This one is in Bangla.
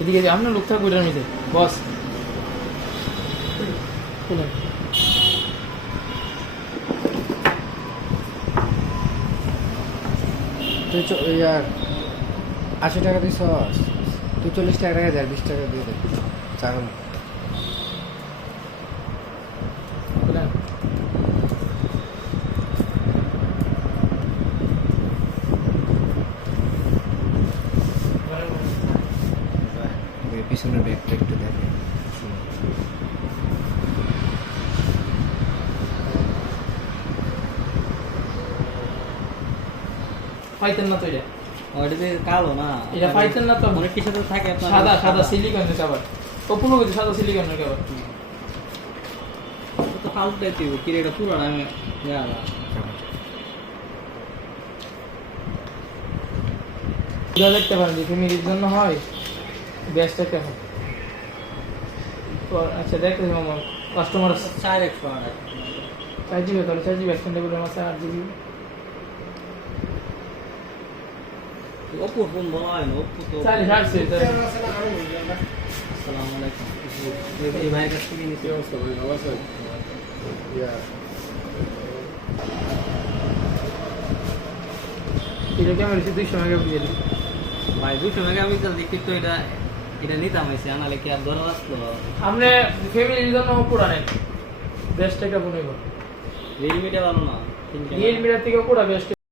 এদিকে আপনার লোক থাকবো এটার মধ্যে বস খুলেন। তুই 80 টাকা দিস, তুই 40 টাকা রেখে দেয়, 20 টাকা দিয়ে দে চাকরি। খুলেন। পিছনের ব্যাগটা একটু দেখে। পাইতেন না তো এটা, ওইটাতে কালো না, এটা পাইতেন না তো, অনেক কিছু তো থাকে আপনার সাদা সাদা সিলিকনের কভার, ওপেনও কিন্তু সাদা সিলিকনের কভার। তো পাল্টাই দিব কি রে, এটা পুরো না আমি জানা। এটা দেখতে পারেন যে ফ্যামিলির জন্য হয় গ্যাসটা কেমন। তো আচ্ছা দেখতে আমার কাস্টমার 4 টাকা 4 GB, তাহলে 4 GB এক্সটেন্ডেবল আছে 8 GB। ওপো ফোন বলা হয় না, ওপো তো। চালিশ আসছে আসসালামু আলাইকুম, এই ভাইয়ের কাছ থেকে নিতে অবস্থা ভাই ভালো আছে? এটা কেমন হয়েছে 200 মেগাপিক্সেল ভাই 200 মেগাপিক্সেল দেখি তো, এটা এটা নিতাম হয়েছে আনালে কি আর ধরা আসতো। আপনি ফ্যামিলির জন্য পুরা নেন, বেস্ট একটা বনেব। রিয়েলমিটা ভালো না, রিয়েলমিটার থেকে পুরা বেস্ট